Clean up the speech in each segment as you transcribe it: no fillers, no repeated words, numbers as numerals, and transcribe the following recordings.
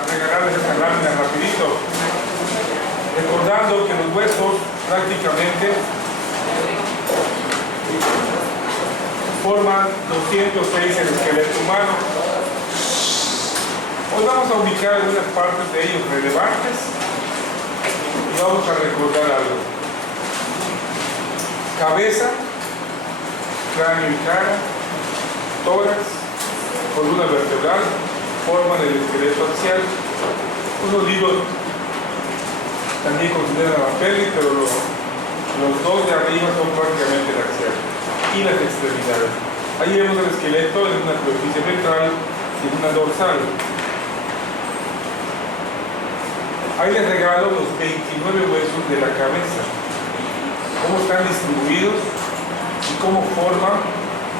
a regalarles esta lámina rapidito, recordando que los huesos prácticamente forman 206 el esqueleto humano. Hoy vamos a ubicar algunas partes de ellos relevantes y vamos a recordar algo. Cabeza, cráneo y cara, tórax, columna vertebral, forman el esqueleto axial. Unos libros también consideran la pelvis, pero los dos de arriba son prácticamente el axial. Y las extremidades. Ahí vemos el esqueleto en una superficie ventral y en una dorsal. Ahí les regalo los 29 huesos de la cabeza. Cómo están distribuidos y cómo forman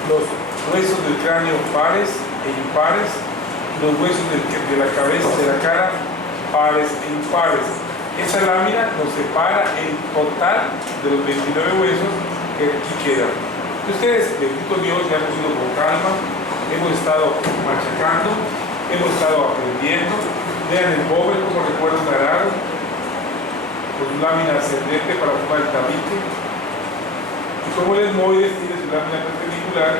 los huesos del cráneo pares e impares, los huesos de la cabeza, de la cara, pares e impares. Esa lámina nos separa el total de los 29 huesos que aquí quedan. Ustedes, bendito Dios, ya hemos ido con calma, hemos estado machacando, hemos estado aprendiendo. Vean el bobe, como recuerdan arado, con su lámina ascendente para formar el tabique. Y como el esmoides tiene su lámina perpendicular,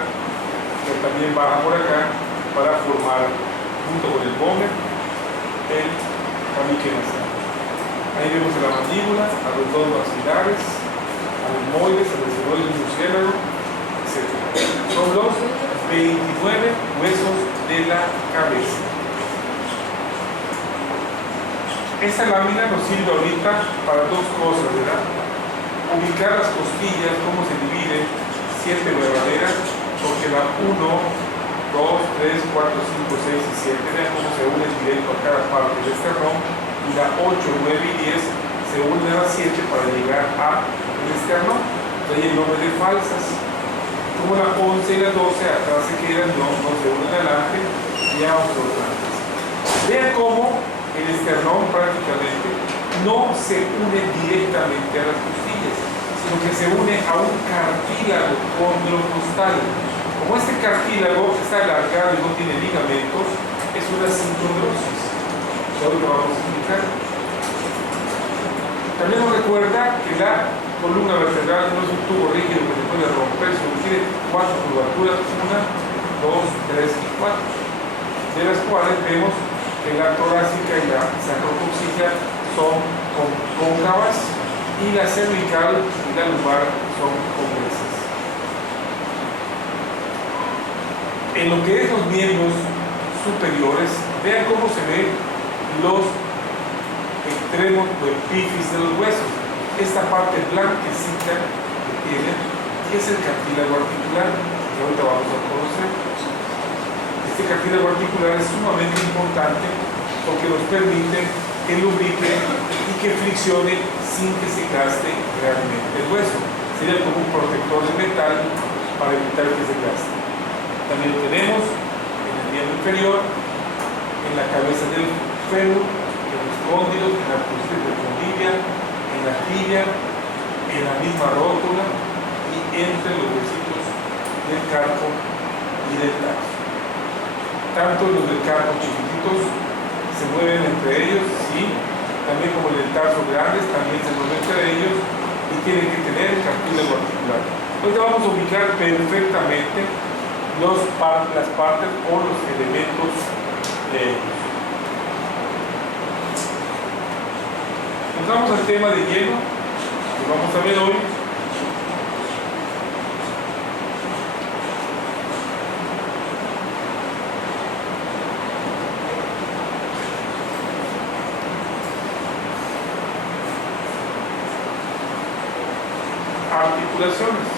que también baja por acá, para formar, junto con el bobe, el tabique nasal. Ahí vemos a la mandíbula, a los dos maxilares, a los moides, al desarrollo del murciélago, etc. Son los 29 huesos de la cabeza. Esta lámina nos sirve ahorita para dos cosas, ¿verdad? Ubicar las costillas, cómo se dividen, 7 verdaderas, porque la 1, 2, 3, 4, 5, 6 y 7, vean cómo se unen directo a cada parte del esternón, y la 8, 9 y 10 se unen a las 7 para llegar al esternón. Entonces hay el nombre de falsas. Como la 11 y la 12 atrás se quedan, no se unen adelante, y a otros antes. Vean cómo el esternón prácticamente no se une directamente a las costillas, sino que se une a un cartílago condrocostal. Como este cartílago está alargado y no tiene ligamentos, es una sincondrosis. Todo lo vamos a explicar. También nos recuerda que la columna vertebral no es un tubo rígido que se puede romper, sino que tiene 4 curvaturas, 1, 2, 3 y 4, de las cuales vemos que la torácica y la sacrococcígea son cóncavas y la cervical y la lumbar son convexas. En lo que es los miembros superiores, vean cómo se ven los extremos o epífisis de los huesos. Esta parte blanquecita que tienen es el cartílago articular, que ahorita vamos a conocer. Este cartílago articular es sumamente importante porque nos permite que lubrique y que friccione sin que se gaste realmente el hueso. Sería como un protector de metal para evitar que se gaste. También lo tenemos en el miembro inferior, en la cabeza del fémur, en los cóndilos, en la posición de condibia, en la tibia, en la misma rótula y entre los huesitos del carpo y del tarso. Tanto los del carpo chiquititos se mueven entre ellos, sí, también como el del tarso grandes también se mueven entre ellos y tienen que tener el cartílago articular. Ahorita vamos a ubicar perfectamente las partes o los elementos de ellos. Entramos al tema de lleno que vamos a ver hoy. Articulaciones.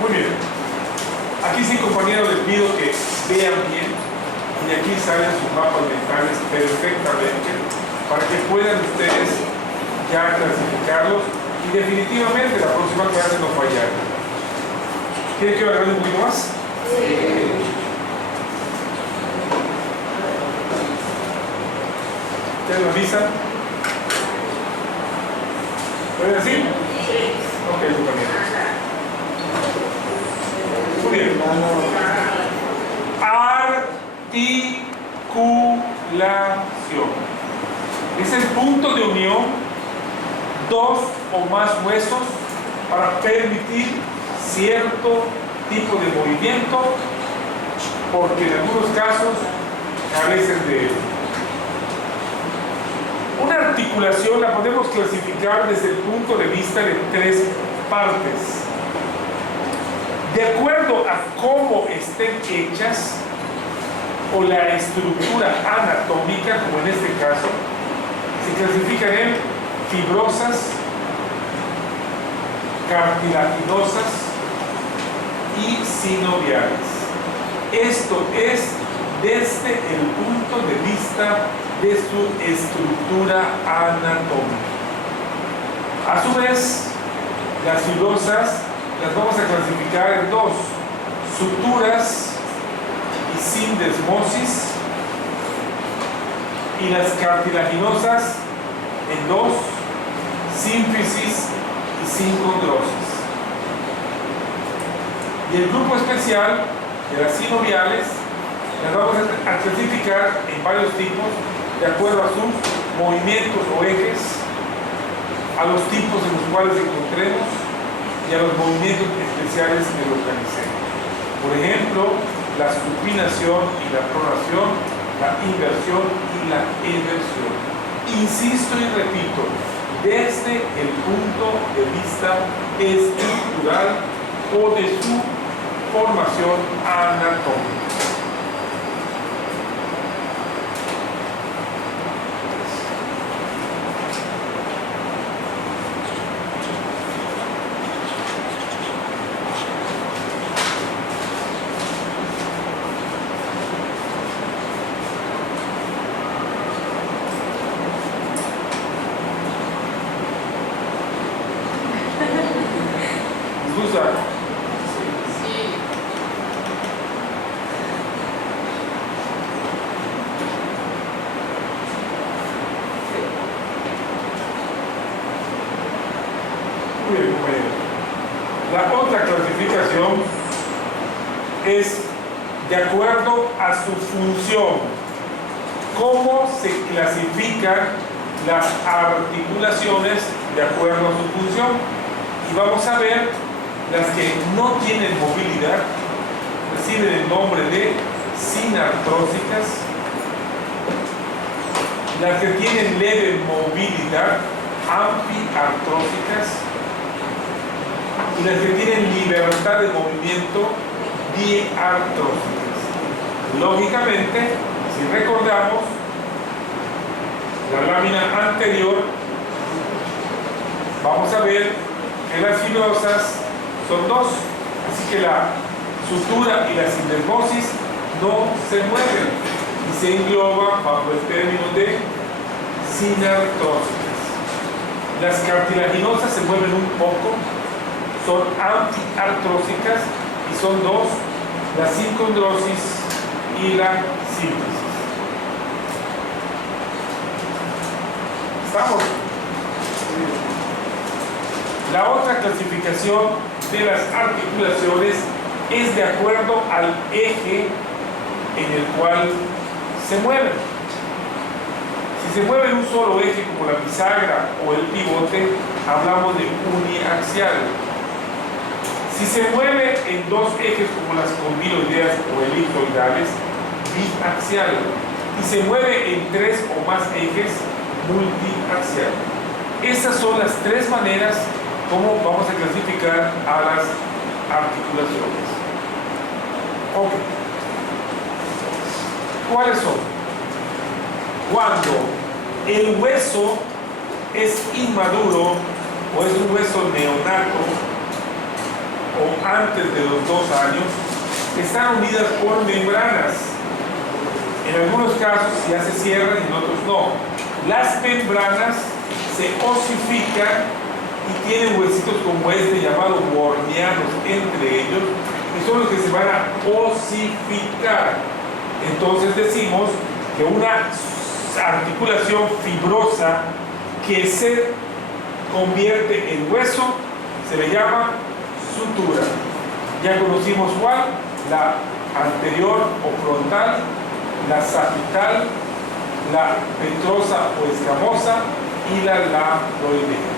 Muy bien. Aquí sí, compañeros, les pido que vean bien y aquí salen sus mapas mentales perfectamente para que puedan ustedes ya clasificarlos y definitivamente la próxima clase no fallar. ¿Quieren que agarre un poquito más? Sí. ¿Ustedes lo avisan? ¿Pueden decir? Sí. Ok, compañeros. Muy bien. Es el punto de unión, dos o más huesos para permitir cierto tipo de movimiento, porque en algunos casos carecen de él. Una articulación la podemos clasificar desde el punto de vista de tres partes. De acuerdo a cómo estén hechas, o la estructura anatómica, como en este caso, se clasifican en fibrosas, cartilaginosas y sinoviales. Esto es desde el punto de vista de su estructura anatómica. A su vez, las fibrosas las vamos a clasificar en dos: suturas y sindesmosis, y las cartilaginosas en dos: sínfisis y sincondrosis. Y el grupo especial de las sinoviales las vamos a clasificar en varios tipos de acuerdo a sus movimientos o ejes, a los tipos en los cuales encontremos y a los movimientos especiales que localicemos. Por ejemplo, la supinación y la pronación, la inversión y la eversión. Insisto y repito, desde el punto de vista estructural o de su formación anatómica. La otra clasificación es de acuerdo a su función. ¿Cómo se clasifican las articulaciones de acuerdo a su función? Y vamos a ver las que no tienen movilidad, reciben el nombre de sinartrósicas. Las que tienen leve movilidad, amfiartrósicas. Y las que tienen libertad de movimiento, diartrósicas. Lógicamente, si recordamos, la lámina anterior, vamos a ver que las fibrosas son dos, así que la sutura y la sindesmosis no se mueven y se engloban bajo el término de sinartrósicas. Las cartilaginosas se mueven un poco, son antiartrósicas y son dos: la sincondrosis y la sínfisis. ¿Estamos? La otra clasificación de las articulaciones es de acuerdo al eje en el cual se mueven. Si se mueve en un solo eje como la bisagra o el pivote, hablamos de uniaxial. Si se mueve en dos ejes como las condyloideas o elipsoidales, biaxial. Y se mueve en tres o más ejes, multiaxial. Esas son las tres maneras como vamos a clasificar a las articulaciones. Ok. ¿Cuáles son? Cuando el hueso es inmaduro o es un hueso neonato, o antes de los 2 años, están unidas por membranas. En algunos casos ya se cierran y en otros no. Las membranas se osifican y tienen huesitos como este llamado Warnianos entre ellos, y son los que se van a osificar. Entonces decimos que una articulación fibrosa que se convierte en hueso se le llama sutura. Ya conocimos cuál, la anterior o frontal la sagital, la petrosa o escamosa y la labroidea.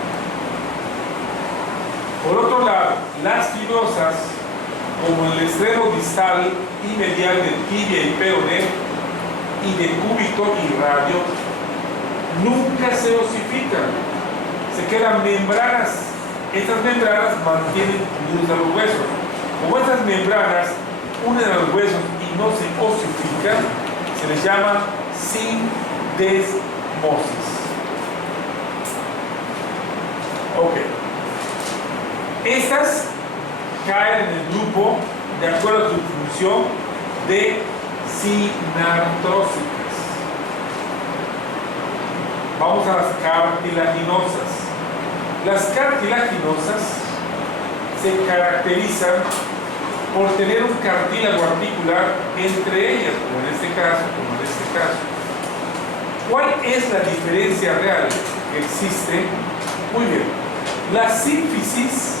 Por otro lado, las fibrosas, como el extremo distal y medial de tibia y peroné y de cúbito y radio, nunca se osifican, se quedan membranas. Estas membranas mantienen unidos a los huesos. Como estas membranas unen a los huesos y no se osifican, se les llama sindesmosis. Ok. Estas caen en el grupo, de acuerdo a su función, de sinartrósicas. Vamos a las cartilaginosas. Las cartilaginosas se caracterizan por tener un cartílago articular entre ellas, como en este caso, ¿Cuál es la diferencia real que existe? Muy bien. La sínfisis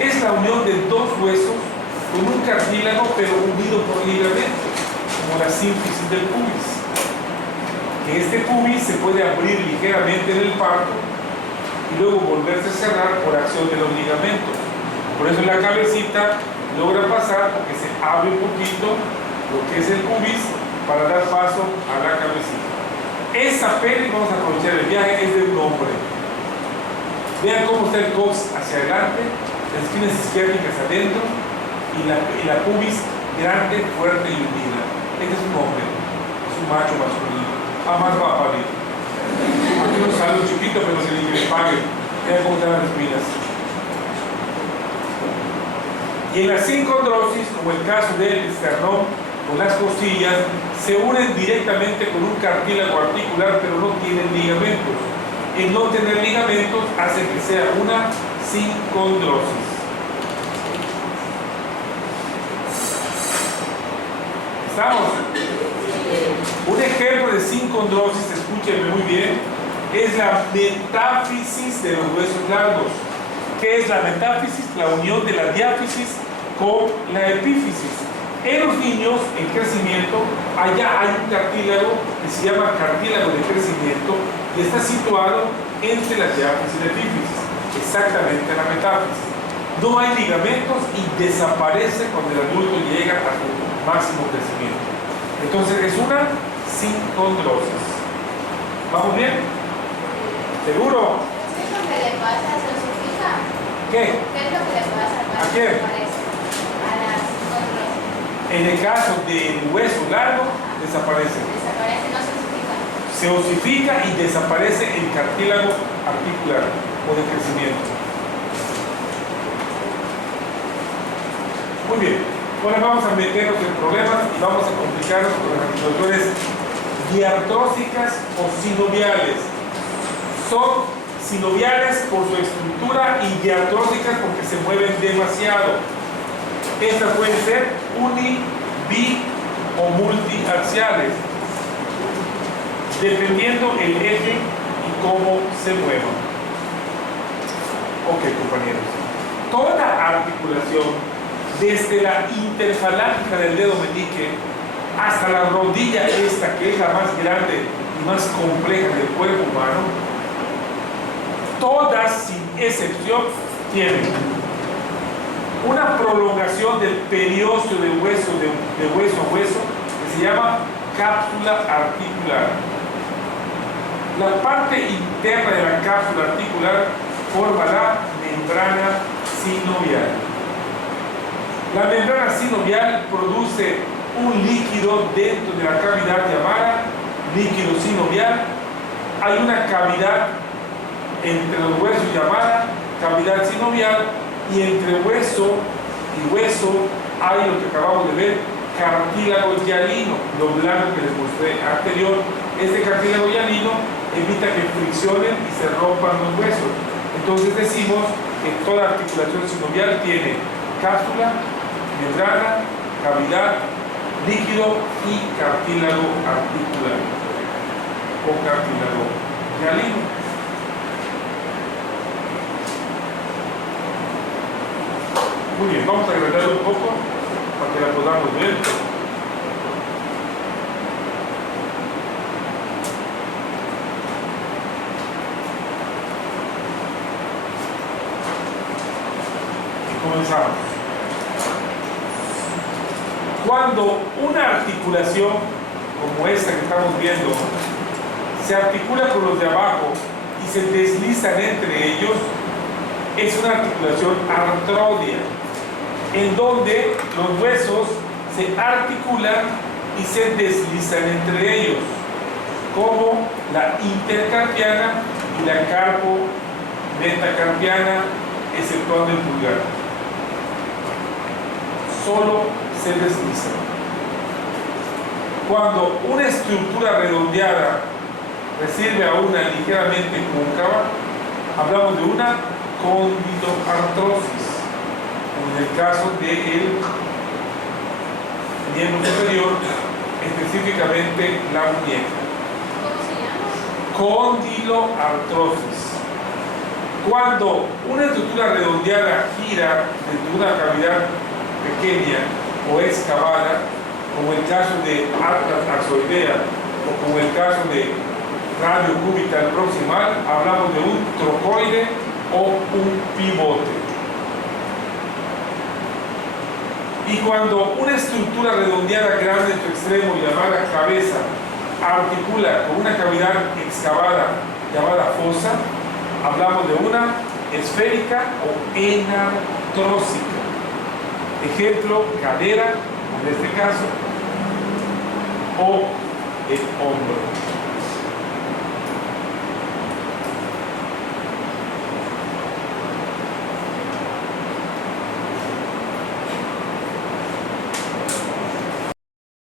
es la unión de dos huesos con un cartílago pero unido por ligamentos, como la sínfisis del pubis. Que este pubis se puede abrir ligeramente en el parto y luego volverse a cerrar por acción de los ligamentos. Por eso la cabecita logra pasar porque se abre un poquito lo que es el pubis para dar paso a la cabecita. Esa peli, vamos a aprovechar el viaje, es de un hombre. Vean cómo está el cox hacia adelante, las esquinas isquiérnicas adentro y la pubis grande, fuerte y unida. Este es un hombre, es un macho masculino. Más va a parir. Aquí no sale un chiquito, pero se le pague. Vean cómo están las espinas. Y en la sincondrosis, como el caso del esternón con las costillas, se unen directamente con un cartílago articular, pero no tienen ligamentos. El no tener ligamentos hace que sea una sincondrosis. ¿Estamos? Un ejemplo de sincondrosis, escúchenme muy bien, es la metáfisis de los huesos largos. ¿Qué es la metáfisis? La unión de la diáfisis con la epífisis. En los niños en crecimiento, allá hay un cartílago que se llama cartílago de crecimiento y está situado entre la diáfisis y la epífisis, exactamente en la metáfisis. No hay ligamentos y desaparece cuando el adulto llega a su máximo crecimiento. Entonces es una sincondrosis. ¿Vamos bien? ¿Seguro? ¿Qué es lo que le pasa? ¿Se osifica? ¿Qué? ¿Qué es lo que le pasa? ¿A quién? A la sincondrosis. En el caso del hueso largo, desaparece. Desaparece, no se osifica. Se osifica y desaparece el cartílago articular o de crecimiento. Muy bien. Ahora vamos a meternos en problemas y vamos a complicarnos con las articulaciones diartrósicas o sinoviales. Son sinoviales por su estructura y diartrósicas porque se mueven demasiado. Estas pueden ser uni, bi o multiaxiales, dependiendo el eje y cómo se muevan. Ok, compañeros. Toda articulación, desde la interfalángica del dedo meñique hasta la rodilla esta, que es la más grande y más compleja del cuerpo humano, todas sin excepción tienen una prolongación del periósteo de hueso a hueso que se llama cápsula articular. La parte interna de la cápsula articular forma la membrana sinovial. La membrana sinovial produce un líquido dentro de la cavidad llamada líquido sinovial. Hay una cavidad entre los huesos llamada cavidad sinovial y entre hueso y hueso hay lo que acabamos de ver, cartílago hialino, lo blanco que les mostré anterior. Este cartílago hialino evita que friccionen y se rompan los huesos. Entonces decimos que toda articulación sinovial tiene cápsula, membrana, cavidad, líquido y cartílago articular o cartílago hialino. Muy bien, vamos a agrandar un poco para que la podamos ver. Comenzamos. Cuando una articulación como esta que estamos viendo se articula con los de abajo y se deslizan entre ellos, es una articulación artrodia, en donde los huesos se articulan y se deslizan entre ellos, como la intercarpiana y la carpo-metacarpiana, exceptuando el pulgar. Solo se deslizan. Cuando una estructura redondeada recibe a una ligeramente cóncava, hablamos de una condiloartrosis, como en el caso del miembro superior, específicamente la muñeca. ¿Cómo se llama? Condiloartrosis. Cuando una estructura redondeada gira dentro de una cavidad pequeña o excavada, como el caso de atlas axoidea o como el caso de radio cubital proximal, hablamos de un trocoide o un pivote. Y cuando una estructura redondeada grande en su extremo llamada cabeza articula con una cavidad excavada llamada fosa, hablamos de una esférica o enartrósica. Ejemplo, cadera, en este caso, o el hombro.